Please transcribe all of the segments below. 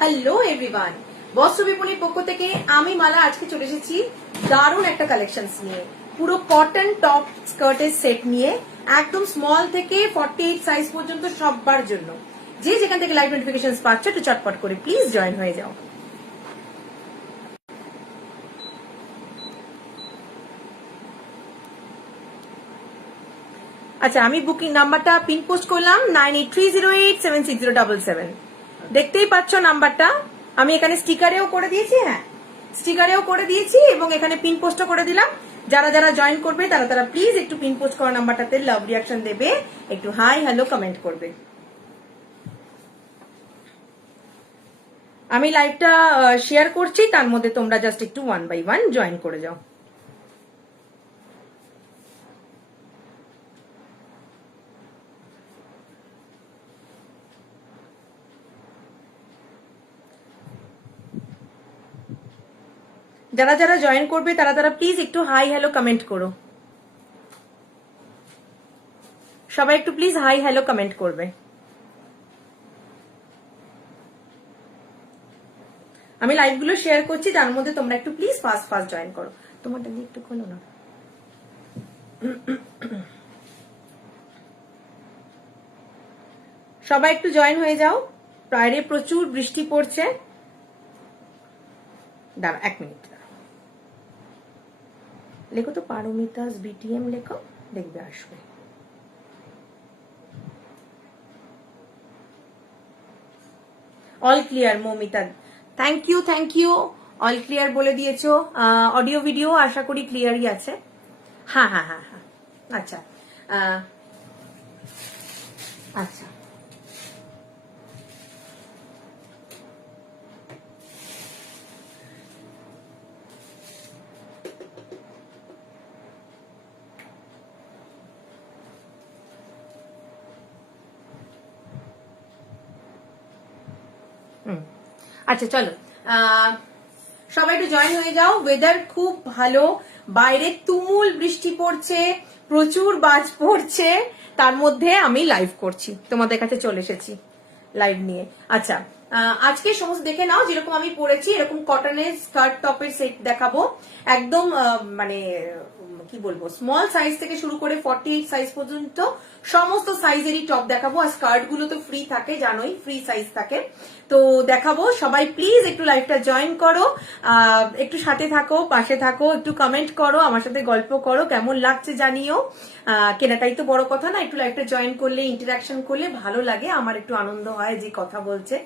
Hello everyone, বস্ত্র বিপণীর পক্ষ থেকে আমি মালা আজকে চলে এসেছি দারুণ একটা কালেকশনস নিয়ে। পুরো কটন টপ স্কার্টের সেট নিয়ে, একদম স্মল থেকে 48 সাইজ পর্যন্ত সবার জন্য। যে যেখান থেকে লাইভ নোটিফিকেশন পাচ্ছ একটু চটপট করে প্লিজ জয়েন হয়ে যাও। আচ্ছা, আমি বুকিং নাম্বারটা পিন পোস্ট করলাম 9830876077। দেখতেই পাচ্ছ নাম্বারটা, আমি এখানে স্টিকারেও করে দিয়েছি। হ্যাঁ, স্টিকারেও করে দিয়েছি এবং এখানে পিন পোস্টও করে দিলাম। যারা যারা জয়েন করবে তারা প্লিজ একটু পিন পোস্ট করা নাম্বারটাতে লাভ রিয়াকশন দেবে, একটু হাই হ্যালো কমেন্ট করবে। আমি লাইভটা শেয়ার করছি, তার মধ্যে তোমরা জাস্ট একটু 1 by 1 জয়েন করে যাও। যারা যারা জয়েন করবে তারা প্লিজ একটু হাই হ্যালো কমেন্ট করো। সবাই একটু প্লিজ হাই হ্যালো কমেন্ট করবে। আমি লাইভ গুলো শেয়ার করছি, তার মধ্যে তোমরা একটু প্লিজ ফাস্ট জয়েন করো। তোমারটা দিয়ে একটু খোলো না। সবাই একটু জয়েন হয়ে যাও, বাইরে প্রচুর বৃষ্টি পড়ছে। দাঁড়া 1 মিনিট, লেখো তো পারমিতাস বিটিএম লেখো, দেখবে আসবে। All clear Moumita, thank you. All clear বলে দিয়েছো। অডিও ভিডিও আশা করি ক্লিয়ারই আছে। হ্যাঁ, আচ্ছা আচ্ছা, আচ্ছা চলো সবাই একটু জয়েন হয়ে যাও। ওয়েদার খুব ভালো, বাইরে তুমুল বৃষ্টি পড়ছে, প্রচুর বাজ পড়ছে, তার মধ্যে আমি লাইভ করছি, তোমাদের কাছে চলে এসেছি লাইভ নিয়ে। আচ্ছা, আজকে সমস্ত দেখে নাও, যেরকম আমি পরেছি এরকম কটনের স্কার্ট টপের সেট দেখাবো। একদম মানে কি বলবো, স্মল সাইজ থেকে শুরু করে 48 সাইজ পর্যন্ত সমস্ত সাইজেরই টপ দেখাবো। আর স্কার্ট গুলো তো ফ্রি থাকে, জানোই ফ্রি সাইজ থাকে, তো দেখাবো। সবাই প্লিজ একটু লাইভটা জয়েন করো, একটু সাথে থাকো, পাশে থাকো, একটু কমেন্ট করো, আমার সাথে গল্প করো, কেমন লাগছে জানিও। কেনাটাই তো বড় কথা না, একটু লাইভটা জয়েন করলে, ইন্টারাকশন করলে ভালো লাগে, আমার একটু আনন্দ হয় যে কথা বলছে,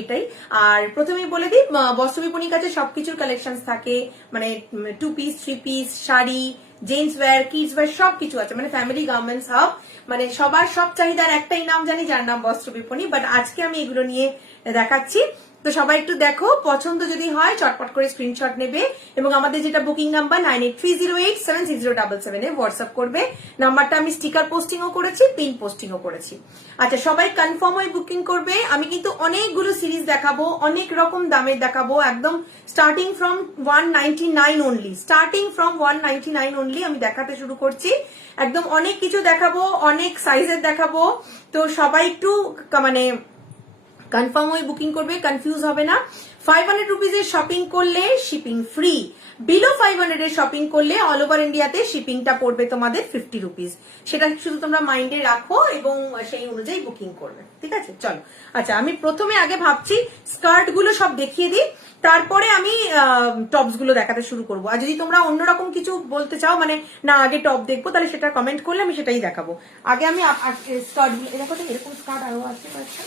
এটাই। আর প্রথমেই বলে দিই, বস্ত্র বিপণীর কাছে সবকিছুর কালেকশন থাকে, মানে 2 piece 3 piece, sari, gents wear, kids wear সবকিছু আছে, মানে ফ্যামিলি গার্মেন্টস হাব। মানে সবার সব চাহিদার একটাই নাম জানি, যার নাম বস্ত্র বিপণী। বাট আজকে আমি এগুলো নিয়ে দেখাচ্ছি, তো সবাই একটু দেখো, পছন্দ যদি হয় চটপট করে স্ক্রিনশট নেবে এবং আমাদের যেটা বুকিং নাম্বার 9830876077 হোয়াটসঅ্যাপ করবে। নাম্বারটা আমি স্টিকার পোস্টিংও করেছি, পিন পোস্টিংও করেছি। আচ্ছা, সবাই কনফার্ম হয়ে বুকিং করবে। আমি কিন্তু অনেকগুলো সিরিজ দেখাবো, অনেক রকম দামের দেখাবো, একদম স্টার্টিং ফ্রম 199 অনলি, আমি দেখাতে শুরু করছি। একদম অনেক কিছু দেখাবো, অনেক সাইজের দেখাবো, তো সবাই একটু মানে কনফার্ম হয়ে বুকিং করবে, কনফিউজ হবে না। 500 রুপিজের শপিং করলে শিপিং ফ্রি, বিলো 500 এর শপিং করলে অল ওভার ইন্ডিয়াতে শিপিংটা পড়বে তোমাদের 50 রুপিজ। সেটা শুধু তোমরা মাইন্ডে রাখো এবং সেই অনুযায়ী বুকিং করবে, ঠিক আছে? চলো, আচ্ছা, আমি প্রথমে আগে ভাবছি স্কার্ট গুলো সব দেখিয়ে দিই, তারপরে আমি টপস গুলো দেখাতে শুরু করবো। আর যদি তোমরা অন্যরকম কিছু বলতে চাও, মানে না আগে টপ দেখবো, তাহলে সেটা কমেন্ট করলে আমি সেটাই দেখাবো। আগে আমি স্কার্ট গুলো দেখো, এরকম স্কার্ট আরো আছে কয়েকটা।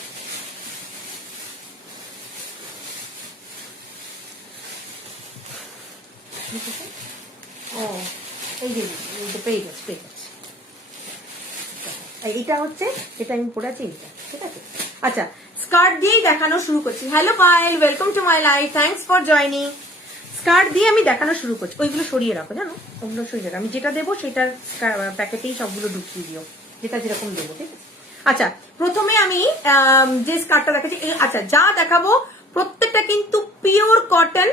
পেয়ে গেছে। এইটা হচ্ছে যেটা আমি পরে আছি, এইটা, ঠিক আছে? আচ্ছা, স্কার্ট দিয়েই দেখানো শুরু করছি। Hello Payel, welcome to my life, thanks for joining. Skirt দিয়ে আমি দেখানো শুরু করছি। ওইগুলো সরিয়ে রাখো, জানো, ওগুলো সরিয়ে রাখো। আমি যেটা দেবো সেটার প্যাকেটেই সবগুলো ঢুকিয়ে দিও, যেটা যেরকম দেবো, ঠিক আছে? আচ্ছা, প্রথমে আমি যে স্কার্টটা দেখাচ্ছি, আচ্ছা, যা দেখাবো প্রত্যেকটা কিন্তু পিওর কটন,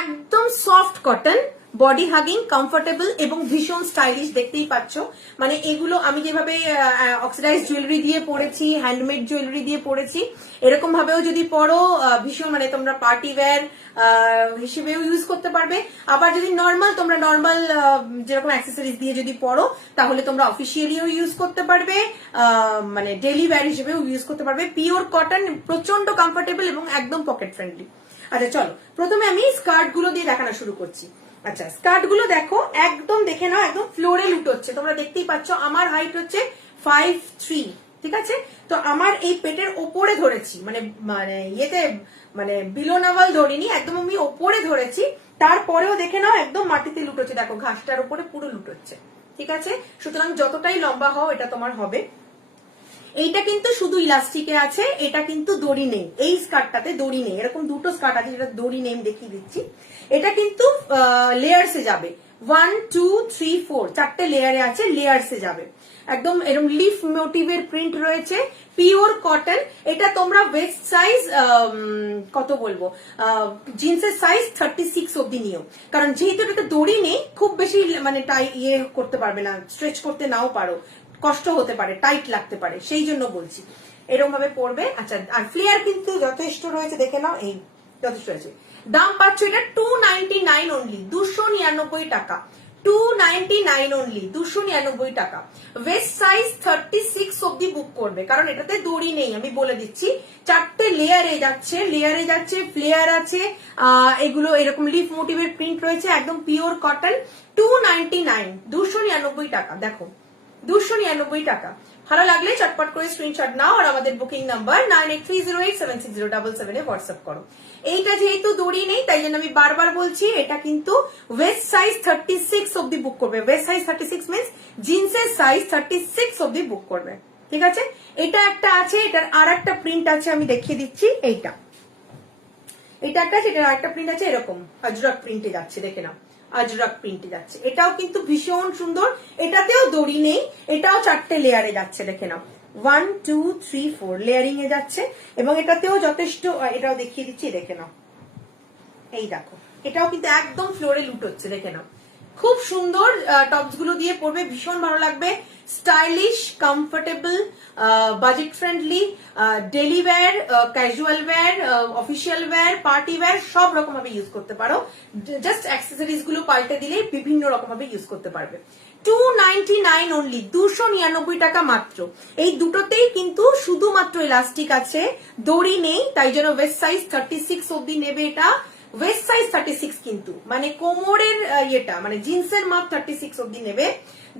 একদম soft cotton, body hugging, comfortable এবং ভীষণ স্টাইলিশ, দেখতেই পাচ্ছ। মানে এগুলো আমি যেভাবে অক্সিডাইজ জুয়েলারি দিয়ে পরেছি, হ্যান্ডমেড জুয়েলারি দিয়ে পরেছি, এরকম ভাবেও যদি পরো ভীষণ, মানে তোমরা পার্টি ওয়্যার হিসেবেও ইউজ করতে পারবে। আবার যদি তোমরা নর্মাল যেরকম অ্যাক্সেসরিজ দিয়ে যদি পরো, তাহলে তোমরা অফিসিয়ালিও ইউজ করতে পারবে, মানে ডেইলি ওয়্যার হিসেবেও ইউজ করতে পারবে। পিওর কটন, প্রচন্ড কমফোর্টেবল এবং একদম পকেট ফ্রেন্ডলি। আচ্ছা চলো, প্রথমে আমি স্কার্ট গুলো দিয়ে দেখানো শুরু করছি। আচ্ছা, স্কার্ট গুলো দেখো, একদম দেখে নাও, একদম ফ্লোরে লুট হচ্ছে। তোমরা দেখতেই পাচ্ছ আমার হাইট হচ্ছে 5'3", ঠিক আছে? তো আমার এই পেটের ওপরে ধরেছি, মানে মানে ইয়েতে, মানে বিলো নাভাল ধরিনি, একদম আমি ওপরে ধরেছি। তারপরেও দেখে নাও একদম মাটিতে লুট হচ্ছে, দেখো ঘাসটার উপরে পুরো লুট হচ্ছে, ঠিক আছে? সুতরাং যতটাই লম্বা হও এটা তোমার হবে। এইটা কিন্তু শুধু ইলাস্টিকে আছে, এটা কিন্তু দড়ি নেই। এই স্কার্টটাতে দড়ি নেই, এরকম দুটো স্কার্ট আছে যেটা দড়ি নেই, দেখিয়ে দিচ্ছি। এটা কিন্তু লেয়ার্সে যাবে, 1 2 3 4 চারটে লেয়ারে আছে, লেয়ার্সে যাবে। একদম এরকম লিফ মোটিভের প্রিন্ট রয়েছে, পিওর কটন। এটা তোমরা ওয়েস্ট সাইজ কত বলবো, জিন্সের সাইজ 36 অব্দি নিও, কারণ যেহেতু এটা দড়ি নেই, খুব বেশি মানে ইয়ে করতে পারবে না, স্ট্রেচ করতে নাও পারো, কষ্ট হতে পারে, টাইট লাগতে পারে, সেই জন্য বলছি এরকম ভাবে পড়বে। আচ্ছা, আর ফ্লেয়ার কিন্তু যথেষ্ট রয়েছে, দেখে নাও, এই যথেষ্ট রয়েছে। দাম পাচ্ছ এটা 299 অনলি, 299 টাকা, 299 অনলি, 299 টাকা। ওয়েস্ট সাইজ 36 অব্দি বুক করবে, কারণ এটাতে দড়ি নেই, আমি বলে দিচ্ছি। চারটে লেয়ারে যাচ্ছে, ফ্লেয়ার আছে, এগুলো এরকম লিফ মোটিভের প্রিন্ট রয়েছে, একদম পিওর কটন। 299, 299 টাকা। দেখো 299 টাকা। ভালো লাগলে চটপট করে স্ক্রিনশট নাও আর আমাদের বুকিং নাম্বার 9830876077 এ হোয়াটসঅ্যাপ করো। এইটা যেহেতু দড়ি নেই, তাই জন্য আমি বারবার বলছি, এটা কিন্তু ওয়েস্ট সাইজ 36 অব্দি বুক করবে। ওয়েস্ট সাইজ 36 মিন্স জিন্সের সাইজ 36 অব্দি বুক করবে, ঠিক আছে? এটা একটা আছে, এটার আর একটা প্রিন্ট আছে, আমি দেখিয়ে দিচ্ছি। এটা একটা আছে, এটার আরেকটা প্রিন্ট আছে, এরকম আজরাক প্রিন্টে যাচ্ছে, দেখে নাও, আজরাক প্রিন্টে যাচ্ছে। এটাও কিন্তু ভীষণ সুন্দর, এটাতেও দড়ি নেই, এটাও চারটে লেয়ারে যাচ্ছে, দেখে নাও, 1 2 3 4 লেয়ারিং এ যাচ্ছে, এবং এটাতেও যথেষ্ট, এটাও দেখিয়ে দিচ্ছি, দেখে নাও, এই দেখো, এটাও কিন্তু একদম ফ্লোরে লুট হচ্ছে, দেখে নাও। খুব সুন্দর, টপস গুলো দিয়ে পরবে, ভীষণ ভালো লাগবে। Stylish, comfortable, budget friendly, daily wear, casual wear, official wear, party wear, সব রকম ভাবে ইউজ করতে পারো। জাস্ট অ্যাক্সেসরিজ গুলো পাল্টে দিলে বিভিন্ন রকম ভাবে ইউজ করতে পারবে। 299 অনলি, 299 টাকা মাত্র। এই দুটোতেই কিন্তু শুধুমাত্র ইলাস্টিক আছে, দড়ি নেই, তাই জন্য ওয়েস্ট সাইজ 36 অব্দি নেবে। এটা ওয়েস্ট সাইজ 36, কিন্তু মানে কোমরের ইয়েটা, মানে জিন্সের মাপ 36 অব্দি নেবে।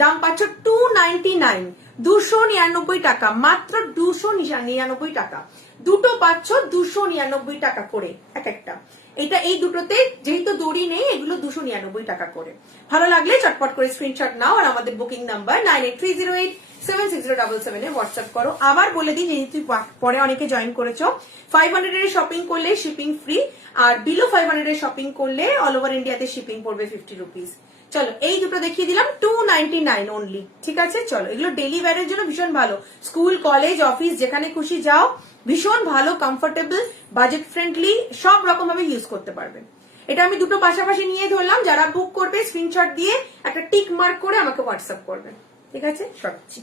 দাম পাচ্ছ 299, 299 টাকা মাত্র, 299 টাকা। দুটো পাচ্ছ 299 টাকা করে এক একটা। এটা এই দুটোতে যেহেতু দড়ি নেই, এগুলো 299 টাকা করে। ভালো লাগলে চটপট করে স্ক্রিনশট নাও আর আমাদের বুকিং নাম্বার 9830876077 এ হোয়াটসঅ্যাপ করো। আবার বলে দিই, যেহেতু পরে অনেকে জয়েন করেছো, 500 এর শপিং করলে শিপিং ফ্রি, আর বিলো 500 এর শপিং করলে অল ওভার ইন্ডিয়াতে শিপিং পড়বে 50 রুপিস। চলো, এই দুটো দেখিয়ে দিলাম, 299 অনলি, ঠিক আছে? চলো, এগুলো ডেইলি ওয়্যারের জন্য ভীষণ ভালো, স্কুল, কলেজ, অফিস, যেখানে খুশি যাও, ভীষণ ভালো, কমফোর্টেবল, বাজেট ফ্রেন্ডলি, সব রকম ভাবে ইউজ করতে পারবে। এটা আমি দুটো পাশাপাশি নিয়ে ধরলাম, যারা বুক করবে স্ক্রিনশট দিয়ে একটা টিক মার্ক করে আমাকে হোয়াটসঅ্যাপ করবে, ঠিক আছে? সরাচ্ছি,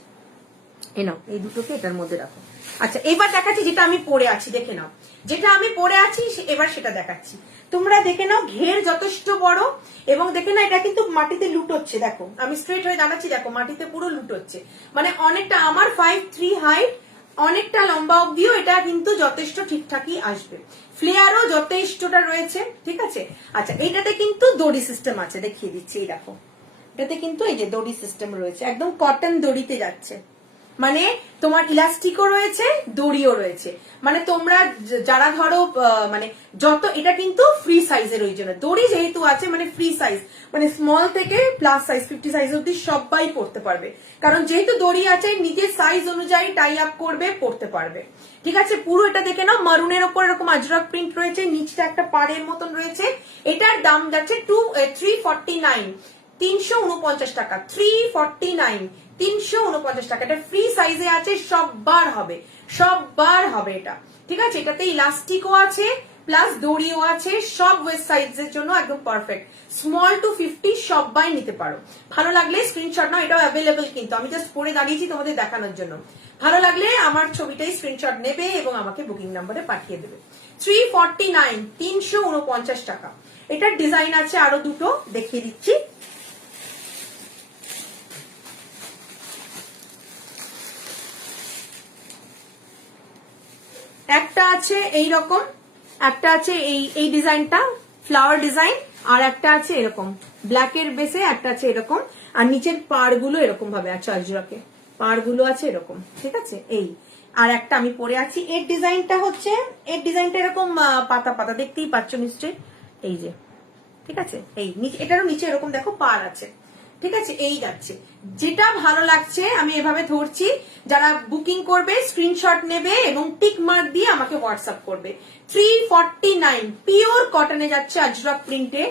এই নাও, এই দুটোকে এটার মধ্যে রাখো। আচ্ছা, এবার দেখাচ্ছি যেটা আমি পরে আছি, দেখে নাও, যেটা আমি পরে আছি এবার সেটা দেখাচ্ছি। তোমরা দেখে নাও, ঘের যথেষ্ট বড়, এবং দেখে নাও এটা কিন্তু মাটিতে লুট হচ্ছে, দেখো আমি স্ট্রেট হয়ে দাঁড়াচ্ছি, দেখো মাটিতে পুরো লুট হচ্ছে, মানে অনেকটা, আমার 5'3" হাইট, অনেকটা লম্বা অব্দিও এটা কিন্তু যথেষ্ট ঠিকঠাকই আসবে। ফ্লেয়ারও যথেষ্টটা রয়েছে, ঠিক আছে? আচ্ছা, এইটাতে কিন্তু দড়ি সিস্টেম আছে, দেখিয়ে দিচ্ছি, এই দেখো, এটাতে কিন্তু এই যে দড়ি সিস্টেম রয়েছে, একদম কটন দড়িতে যাচ্ছে, মানে তোমার ইলাস্টিকও রয়েছে, দড়িও রয়েছে। মানে তোমরা যারা ধরো, মানে যত, এটা কিন্তু ফ্রি সাইজের, ওই জন্য দড়ি যেহেতু আছে, মানে ফ্রি সাইজ, মানে স্মল থেকে প্লাস সাইজ 50 সাইজ অব্দি সবাই পড়তে পারবে, কারণ যেহেতু দড়ি আছে, নিজের সাইজ অনুযায়ী টাই আপ করবে, পড়তে পারবে, ঠিক আছে? পুরো এটা দেখে নাও, মারুনের ওপর এরকম আজরাক প্রিন্ট রয়েছে, নিচটা একটা পাড়ের মতন রয়েছে। এটার দাম যাচ্ছে 349, 349 টাকা, 349, 349 টাকা। এটা ফ্রি সাইজে আছে, সববার হবে, সববার হবে এটা, ঠিক আছে? এটাতে ইলাস্টিকও আছে, প্লাস দড়িও আছে, সব ওয়েস্ট সাইজ এর জন্য একদম পারফেক্ট। স্মল টু 50 সবাই নিতে পারো। ভালো লাগলে স্ক্রিনশট নাও, এটাও অ্যাভেলেবল, কিন্তু আমি জাস্ট পরে দাঁড়িয়েছি তোমাদের দেখানোর জন্য। ভালো লাগলে আমার ছবিটাই স্ক্রিনশট নেবে এবং আমাকে বুকিং নাম্বারে পাঠিয়ে দেবে। 349, 349 টাকা। এটার ডিজাইন আছে আরো দুটো, দেখিয়ে দিচ্ছি। একটা আছে এই রকম, একটা আছে এই ডিজাইনটা ফ্লাওয়ার ডিজাইন, আর একটা আছে এরকম ব্ল্যাকের বেসে, একটা আছে এরকম, আর নিচের পাড় গুলো এরকম ভাবে আছে, আজরাকে পাড় গুলো আছে এরকম, ঠিক আছে। এই আর একটা আমি পরে আছি, এর ডিজাইনটা হচ্ছে, এর ডিজাইনটা এরকম পাতা পাতা, দেখতেই পাচ্ছ নিশ্চয়ই, এই যে, ঠিক আছে। এই এটারও নিচে এরকম দেখো পাড় আছে, ঠিক আছে। এই যাচ্ছে, যেটা ভালো লাগছে আমি এভাবে ধরছি। যারা বুকিং করবে স্ক্রিনশট নেবে এবং টিক মার্ক দিয়ে আমাকে হোয়াটসঅ্যাপ করবে। 349 পিওর কটনে যাচ্ছে, আজরক প্রিন্টে।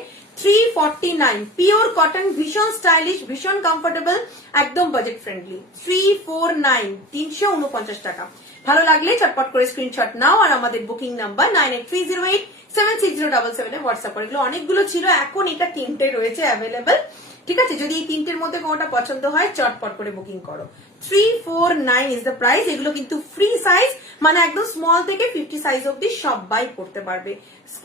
349 পিওর কটন, ভীষণ স্টাইলিশ, ভীষণ কমফোর্টেবল, একদম বাজেট ফ্রেন্ডলি। 349, 349 টাকা। ভালো লাগলে চটপট করে স্ক্রিনশট নাও আর আমাদের বুকিং নাম্বার 9830876077 এ হোয়াটসঅ্যাপ করে। এগুলো অনেকগুলো ছিল, এখন এটা 3টে রয়েছে অ্যাভেলেবেল, ঠিক আছে। যদি এই 3টের মধ্যে কোনোটা পছন্দ হয় চটপট করে বুকিং করো। 349 ইজ দ্য প্রাইস। এগুলো কিন্তু ফ্রি সাইজ, মানে একদম স্মল থেকে 50 সাইজ অব্দি সবাই পড়তে পারবে।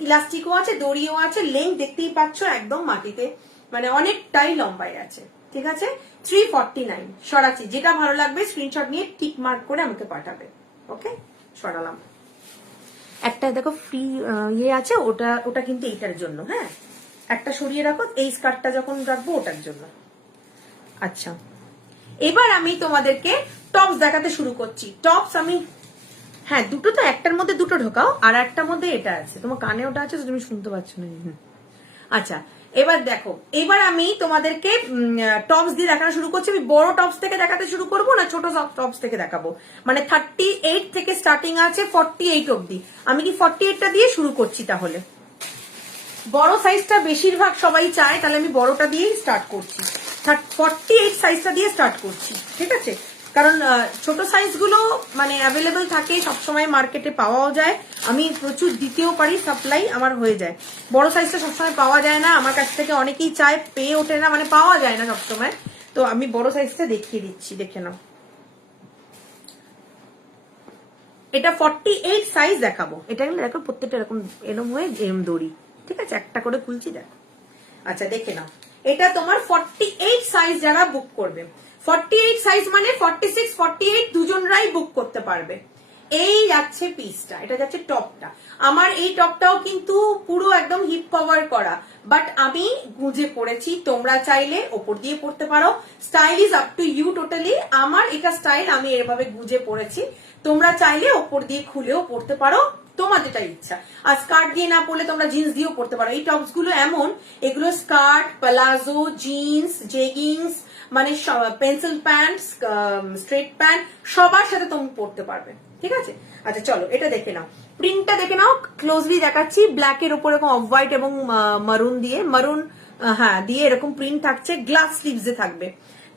ইলাস্টিকও আছে, দড়িও আছে, লেন্থ দেখতেই পাচ্ছ একদম মাটিতে, মানে অনেকটাই লম্বায় আছে, ঠিক আছে। 349 সরাচ্ছি, যেটা ভালো লাগবে স্ক্রিনশট নিয়ে টিক মার্ক করে আমাকে পাঠাবে। ওকে, সরালাম। একটা দেখো ফ্রি ইয়ে আছে, ওটা কিন্তু এইটার জন্য, হ্যাঁ একটা সরিয়ে রাখো, এই স্কার্টটা যখন রাখবো ওটার জন্য। আচ্ছা, এবার আমি তোমাদেরকে টপস দেখাতে শুরু করছি। টপস আমি, হ্যাঁ দুটো তো, একটার মধ্যে দুটো ঢোকাও, আর একটার মধ্যে এটা আছে, তোমার কানে ওটা আছে তো তুমি শুনতে পাচ্ছ না। আচ্ছা, এবার দেখো, এবার আমি তোমাদেরকে টপস দিয়ে দেখানো শুরু করছি। আমি বড় টপস থেকে দেখাতে শুরু করবো না ছোট টপস থেকে দেখাবো? মানে 38 থেকে স্টার্টিং আছে 48 অব্দি। আমি কি 48টা দিয়ে শুরু করছি তাহলে? বড় সাইজটা বেশিরভাগ সবাই চায়, তাহলে আমি বড়টা দিয়েই স্টার্ট করছি। 48 সাইজটা দিয়ে স্টার্ট করছি, ঠিক আছে। কারণ ছোট সাইজগুলো মানে অ্যাভেলেবেল থাকে সবসময়, মার্কেটে পাওয়াও যায়, আমি প্রচুর দিতেও পারি, সাপ্লাই আমার হয়ে যায়। বড় সাইজটা সবসময় পাওয়া যায় না, আমার কাছ থেকে অনেকেই চায়, পেয়ে ওঠে না, মানে পাওয়া যায় না সবসময়। তো আমি বড় সাইজটা দেখিয়ে দিচ্ছি, দেখে নাও। এটা 48 সাইজ দেখাবো। এটা কিন্তু দেখো প্রত্যেকটা এরকম এরকম হয়ে এরম দড়ি, ঠিক আছে, একটা করে খুলছি দেখো। আচ্ছা দেখে নাও, এটা তোমার 48 সাইজ যারা বুক করবে। 48 সাইজ মানে 46, 48 দুজনরাই বুক করতে পারবে। এই যাচ্ছে পিসটা, এটা যাচ্ছে টপটা। আমার এই টপটাও কিন্তু পুরো একদম হিপ কভার করা, বাট আমি গুজে পড়েছি, তোমরা চাইলে ওপর দিয়ে পড়তে পারো। Style is up to you totally. আমার এটা স্টাইল, আমি এভাবে গুজে পড়েছি, তোমরা চাইলে ওপর দিয়ে খুলেও পড়তে পারো, তোমার যেটা ইচ্ছা। আর স্কার্ট দিয়ে না পড়লে তোমরা জিন্স দিয়েও পড়তে পারো। এই টপস গুলো এমন, এগুলো স্কার্ট, প্লাজো, জিন্স, জেগিংস, মানে পেন্সিল প্যান্ট, স্ট্রেট প্যান্ট, সবার সাথে তুমি পড়তে পারবে, ঠিক আছে। আচ্ছা চলো এটা দেখে নাও, প্রিন্টটা দেখে নাও, ক্লোজলি দেখাচ্ছি। ব্ল্যাক এর উপর এরকম অফ হোয়াইট এবং মারুন দিয়ে, মারুন হ্যাঁ দিয়ে এরকম প্রিন্ট থাকছে। গ্লাস স্লিভসে থাকবে,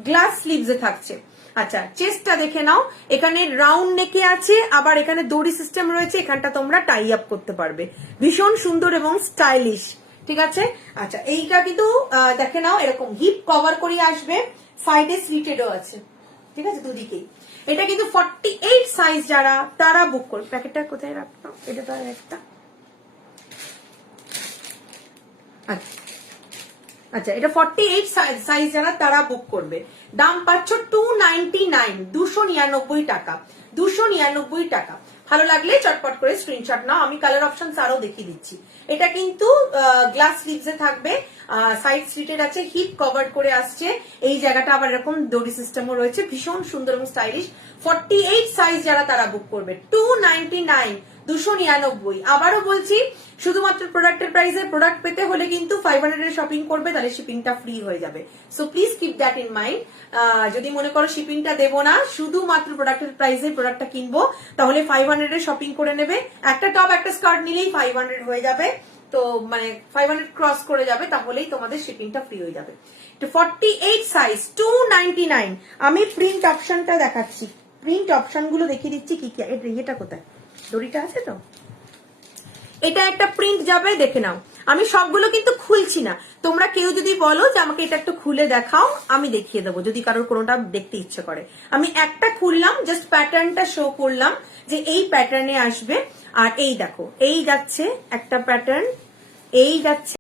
গ্লাস স্লিভসে থাকছে। আচ্ছা চেস্টটা দেখে নাও, এখানে রাউন্ড নেকে আছে, আবার এখানে দড়ি সিস্টেম রয়েছে, এখানটা তোমরা টাই আপ করতে পারবে। ভীষণ সুন্দর এবং স্টাইলিশ, ঠিক আছে। আচ্ছা এইটা কিন্তু দেখে নাও, এরকম হিপ কভার করে আসবে, সাইডে স্লিটেডও আছে, ঠিক আছে, দুদিকেই। এটা কিন্তু 48 সাইজ যারা, তারা বুক করবে। প্যাকেটটা কোথায় রাখতো, এটা তো একটা। আচ্ছা আচ্ছা, এটা 48 সাইজ যারা, তারা বুক করবে। দাম পাচ্ছ 299, 299 টাকা, 299 টাকা। ভালো লাগলে চটপট করে স্ক্রিনশট নাও। আমি কালার অপশন আরো দেখিয়ে দিচ্ছি। এটা কিন্তু গ্লাস স্লিভসে থাকবে, সাইড স্লিটেড আছে, হিপ কভার করে আসছে, এই জায়গাটা আবার এরকম দড়ি সিস্টেমও রয়েছে, ভীষণ সুন্দর এবং স্টাইলিশ। 48 সাইজ যারা, তারা বুক করবে। 299, 299। আবারও বলছি, শুধুমাত্র প্রোডাক্টের প্রাইসে প্রোডাক্ট পেতে হলে কিন্তু 500 এর শপিং করবে, তাহলে শিপিংটা ফ্রি হয়ে যাবে। So please keep that in mind. যদি মনে করো শিপিংটা দেবো না, শুধুমাত্র প্রোডাক্টের প্রাইসে প্রোডাক্টটা কিনবো, তাহলে 500 এর শপিং করে নেবে। একটা টপ একটা স্কার্ট নিলেই 500 হয়ে যাবে, তো মানে 500 ক্রস করে যাবে, তাহলেই তোমাদের শিপিংটা ফ্রি হয়ে যাবে। 48 সাইজ 299। আমি প্রিন্ট অপশনটা দেখাচ্ছি, প্রিন্ট অপশন গুলো দেখিয়ে দিচ্ছি কি কি। এটা কোথায়, দড়িটা আছে তো, এটা একটা প্রিন্ট যাবে, দেখে নাও। আমি সবগুলো কিন্তু খুলছি না, তোমরা কেউ যদি বলো যে আমাকে এটা একটু খুলে দেখাও, আমি দেখিয়ে দেবো যদি কারোর কোনোটা দেখতে ইচ্ছে করে। আমি একটা খুললাম, জাস্ট প্যাটার্নটা শো করলাম যে এই প্যাটার্নে আসবে। আর এই দেখো, এই যাচ্ছে একটা প্যাটার্ন, এই যাচ্ছে